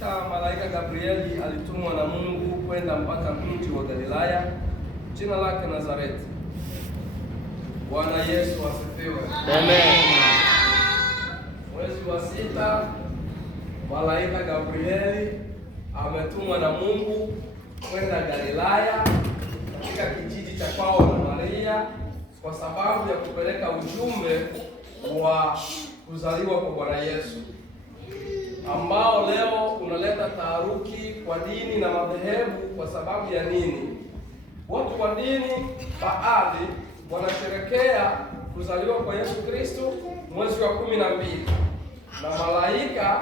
6 malaika Gabrieli alitumwa na Mungu kwenda mpaka mji wa Galilaya, jina lake Nazareti. Bwana Yesu asifiwe. Amen. Mwezi wa 6 malaika Gabrieli ametumwa na Mungu kwenda Galilaya katika kijiji cha kwao na Maria kwa sababu ya kupeleka ujumbe wa kuzaliwa kwa Bwana Yesu, ambao leo unaleta taharuki kwa dini na madhehebu. Kwa sababu ya nini? Watu wa dini baadhi wanasherekea kuzaliwa kwa Yesu Kristo mwezi wa 12 na malaika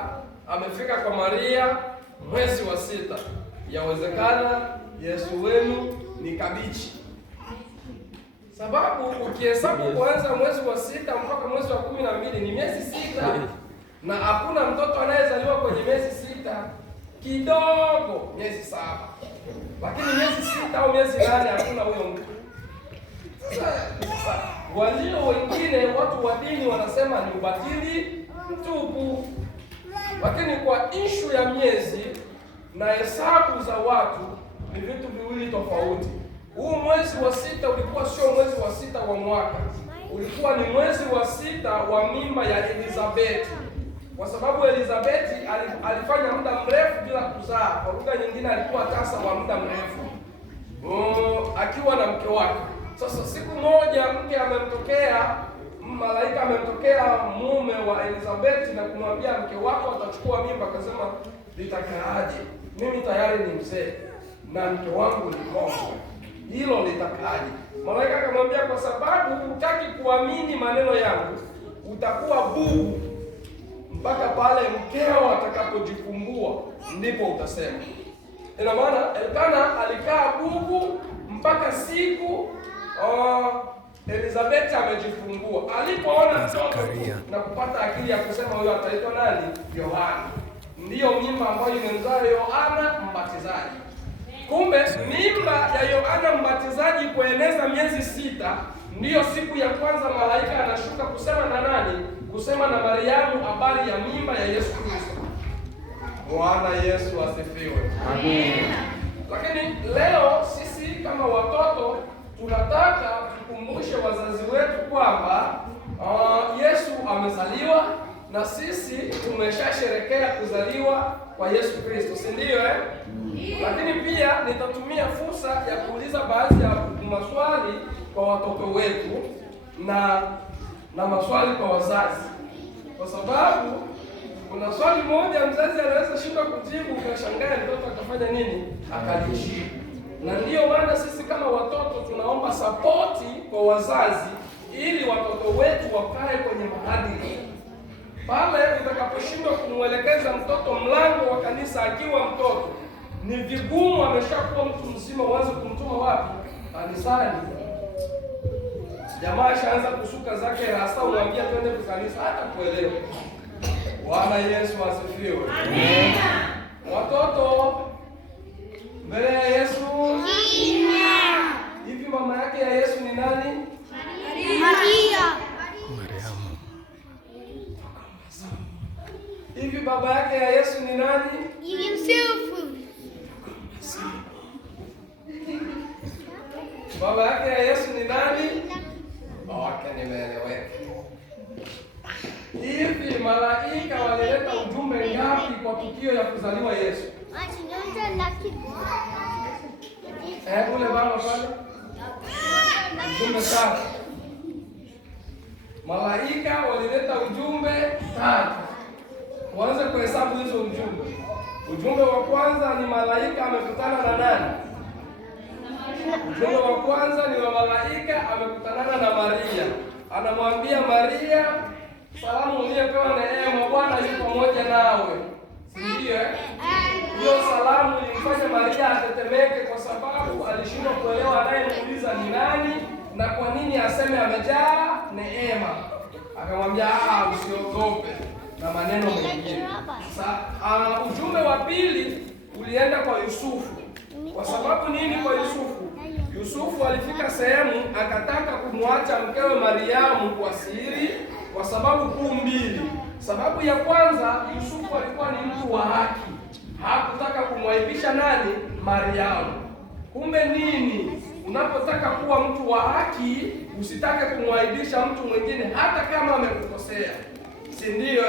amefika kwa Maria mwezi wa 6. Yawezekana Yesu wenu ni kabichi, sababu ukihesabu kuanza mwezi wa 6 mpaka mwezi wa 12 ni miezi 6, na hakuna mtoto anayezaliwa kwenye miezi 6, kidogo miezi 7, lakini miezi 6 au miezi 8 hakuna huyo mtu. Sasa walio wengine, watu wa dini wanasema ni ubatili mtupu, lakini kwa ishu ya miezi na hesabu za watu ni vitu viwili tofauti. Huu mwezi wa 6 ulikuwa sio mwezi wa 6 wa mwaka, ulikuwa ni mwezi wa 6 wa mimba ya Elizabeti, kwa sababu Elizabeti alifanya muda mrefu bila kuzaa. Kwa lugha nyingine, alikuwa tasa wa muda mrefu akiwa na mke wake. Sasa siku moja mke amemtokea, malaika amemtokea mume wa Elizabeti na kumwambia mke wako atachukua mimba. Akasema, litakaaje? Mimi tayari ni mzee na mke wangu ni mkongwe, hilo litakaaje? Malaika akamwambia, kwa sababu hutaki kuamini maneno yangu, utakuwa bubu mpaka pale mkeo atakapojifungua, ndipo utasema. Ina maana Elkana alikaa bubu mpaka siku Elizabeth amejifungua. Alipoona mtoto na kupata akili ya kusema huyo ataitwa nani? Yohana. Ndiyo mimba ambayo imemzaa Yohana Mbatizaji. Kumbe mimba ya Yohana Mbatizaji kueneza miezi 6, ndiyo siku ya kwanza malaika anashuka kusema na nani? Kusema na Mariamu habari ya mimba ya Yesu Kristo. Bwana Yesu asifiwe. Amen. Lakini leo sisi kama watoto tunataka tukumbushe wazazi wetu kwamba Yesu amezaliwa na sisi tumeshasherekea kuzaliwa kwa Yesu Kristo, si ndio Lakini pia nitatumia fursa ya kuuliza baadhi ya maswali kwa watoto wetu na maswali kwa wazazi, kwa sababu kuna swali moja mzazi anaweza shindwa kujibu, ukashangaa mtoto akafanya nini, akalijibu. Na ndiyo maana sisi kama watoto tunaomba sapoti kwa wazazi ili watoto wetu wakae kwenye maadili. Pale utakaposhindwa kumwelekeza mtoto mlango wa kanisa akiwa mtoto, ni vigumu ameshakuwa mtu mzima uanze kumtuma wapi? Kanisani. Jamaa shaanza kusuka zake rasta, unamwambia twende kwa kanisa, hata kuelewa. Bwana Yesu asifiwe. Amen. Watoto mbele ya Yesu. Hivi mama yake ya Yesu ni nani? Maria. Mariamu. Hivi baba yake ya Yesu ni nani? Yusufu. Baba yake ya Yesu ni nani? Okay, nimeeleweka. Hivi malaika walileta ujumbe ngapi kwa tukio ya kuzaliwa Yesu? Ule baba pale. Ujumbe 3. Malaika walileta ujumbe 3. Waanze kuhesabu hizo ujumbe. Ujumbe wa kwanza ni malaika amekutana na nani? Ujumbe wa kwanza ni wa malaika amekutana na Maria. Anamwambia Maria, salamu uliyepewa neema, Bwana yu pamoja nawe. Ndio hiyo salamu ilimfanya Maria atetemeke, kwa sababu alishindwa kuelewa anayemuuliza ni nani na kwa nini aseme amejaa neema. Akamwambia usiogope na maneno mengine. Ujumbe wa pili ulienda kwa Yusufu. Kwa sababu nini kwa Yusufu? Yusufu alifika sehemu akataka kumwacha mkewe Mariamu kwa siri kwa sababu kuu mbili. Sababu ya kwanza, Yusufu alikuwa ni mtu wa haki. hakutaka kumwaibisha nani? Mariamu. Kumbe nini? Unapotaka kuwa mtu wa haki, usitake kumwaibisha mtu mwingine hata kama amekukosea, si ndio?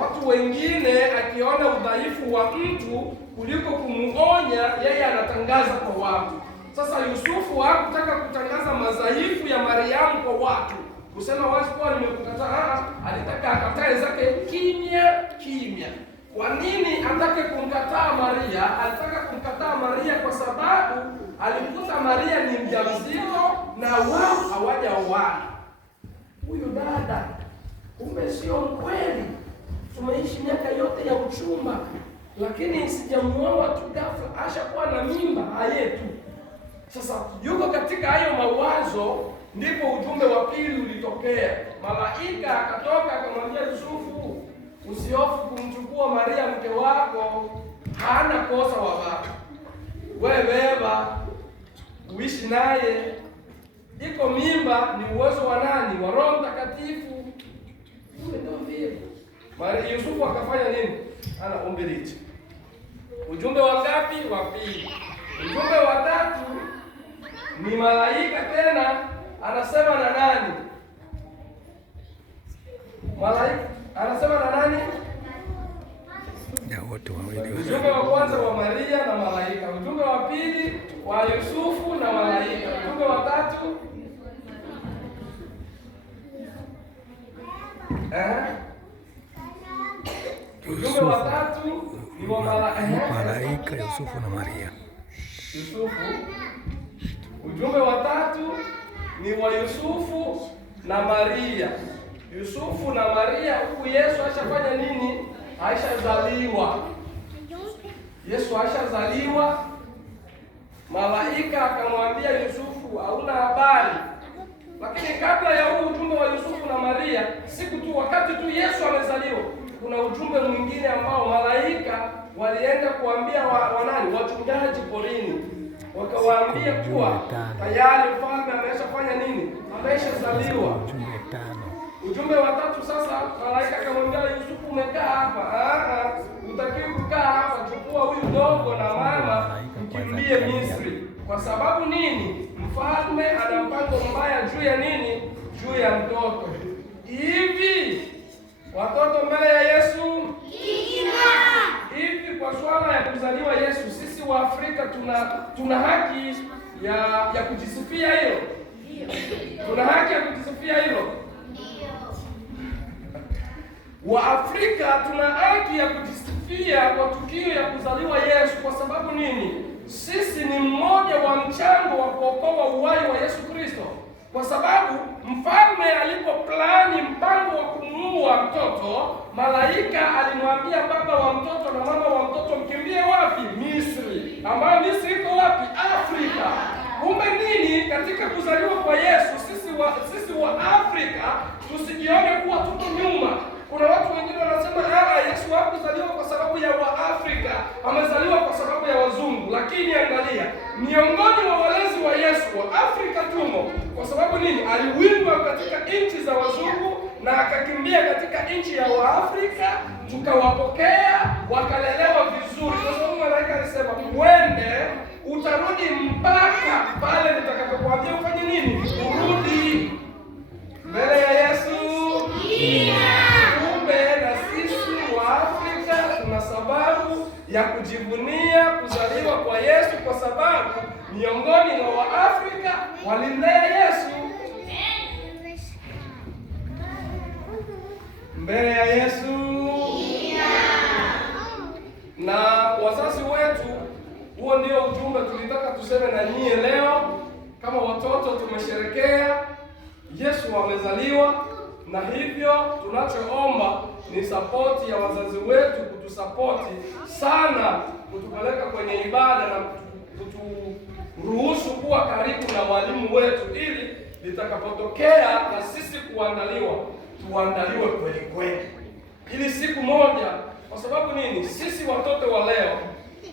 Watu wengine akiona udhaifu wa mtu kuliko kumuonya, yeye anatangaza kwa watu. Sasa Yusufu hakutaka kutangaza madhaifu ya Mariamu kwa watu, kusema wazi kuwa nimekukataa. Alitaka akatae zake kimya kimya. Kwa nini atake kumkataa Maria? Alitaka kumkataa Maria kwa sababu alikuta Maria ni mjamzito na wao hawajaoana. Huyu dada kumbe sio mkweli, tumeishi miaka yote ya uchumba, lakini sijamuoa tu ghafla ashakuwa na mimba hayetu. Sasa yuko katika hayo mawazo, ndipo ujumbe wa pili ulitokea. Malaika akatoka akamwambia Yusufu, usihofu kumchukua Maria mke wako, hana kosa wa baba. Wewe beba uishi naye, iko mimba ni uwezo wa nani? Wa Roho Mtakatifu. Ndio vile Yusufu akafanya nini? Ana umbiriti. Ujumbe wa ngapi? Wa pili. Ujumbe wa tatu ni malaika tena anasema na nani? Malaika anasema na nani? Ya wote wawili. Ujumbe wa kwanza wa Maria na malaika. Ujumbe wa pili wa Yusufu na malaika. Ujumbe wa tatu ujumbe wa tatu ni wa malaika Yusufu na Maria. Yusufu. Ujumbe wa tatu ni wa Yusufu na Maria. Yusufu na Maria, huku Yesu ashafanya nini? Aishazaliwa. Yesu aishazaliwa. Malaika akamwambia Yusufu, hauna habari. Lakini kabla ya huu ujumbe wa Yusufu na Maria, siku tu wakati tu Yesu amezaliwa, kuna ujumbe mwingine ambao malaika walienda kuambia wanani? Wachungaji porini. Wakawaambia kuwa tayari mfalme ameshafanya nini? Ameshazaliwa. Ujumbe wa tatu sasa, malaika akamwambia Yusufu, umekaa hapa. Utakiwa kukaa hapa, chukua huyu dogo na mama mkimbie Misri. Kwa sababu nini? Mfalme ana mpango mbaya juu ya nini? Juu ya mtoto. Hivi watoto mbele ya Yesu hivi, kwa swala ya kuzaliwa Yesu, sisi wa Afrika tuna haki ya kujisifia hilo? Tuna haki ya kujisifia hilo? Waafrika tuna haki ya kujisifia kwa tukio ya kuzaliwa Yesu. Kwa sababu nini? Sisi ni mmoja wa mchango wa kuokoa uhai wa Yesu Kristo. Kwa sababu mfalme alipoplani mpango wa kumuua mtoto, malaika alimwambia baba wa mtoto na mama wa mtoto mkimbie wapi? Misri. Ambayo Misri iko wapi? Afrika. Kumbe nini? Katika kuzaliwa kwa Yesu, sisi wa Afrika tusijione kuwa tuko nyuma. Kuna watu wengine wanasema Yesu hakuzaliwa kwa sababu ya Waafrika, amezaliwa kwa sababu ya wazungu. Lakini angalia, miongoni mwa walezi wa Yesu wa Afrika tumo. Kwa sababu nini? Aliwindwa katika nchi za wazungu na akakimbia katika nchi ya Waafrika, tukawapokea, wakalelewa vizuri. Kwa sababu malaika alisema, uende utarudi mpaka pale nitakapokuambia ufanye nini? Urudi mbele ya Yesu. Tuna sababu ya kujivunia kuzaliwa kwa Yesu, kwa sababu miongoni mwa Waafrika walimlea Yesu. Mbele ya Yesu. Na wazazi wetu, huo ndio ujumbe tulitaka tuseme na nyie leo. Kama watoto tumesherekea Yesu amezaliwa, na hivyo tunachoomba ni sapoti ya wazazi wetu kutusapoti sana, kutupeleka kwenye ibada na kuturuhusu kuwa karibu na walimu wetu, ili litakapotokea na sisi kuandaliwa, tuandaliwe kweli kweli, ili siku moja. Kwa sababu nini? Sisi watoto wa leo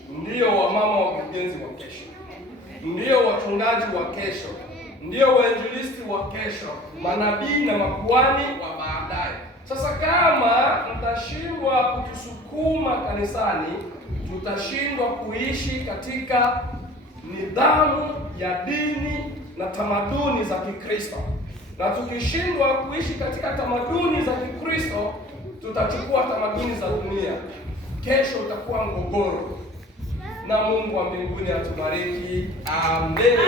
ndio wamama wa ujenzi wa kesho, ndio wachungaji wa kesho, ndio wainjilisti wa kesho, manabii na makuhani wa baadaye. Sasa kama mtashindwa kutusukuma kanisani tutashindwa kuishi katika nidhamu ya dini na tamaduni za Kikristo. Na tukishindwa kuishi katika tamaduni za Kikristo, tutachukua tamaduni za dunia. Kesho utakuwa mgogoro. Na Mungu wa mbinguni atubariki. Amen.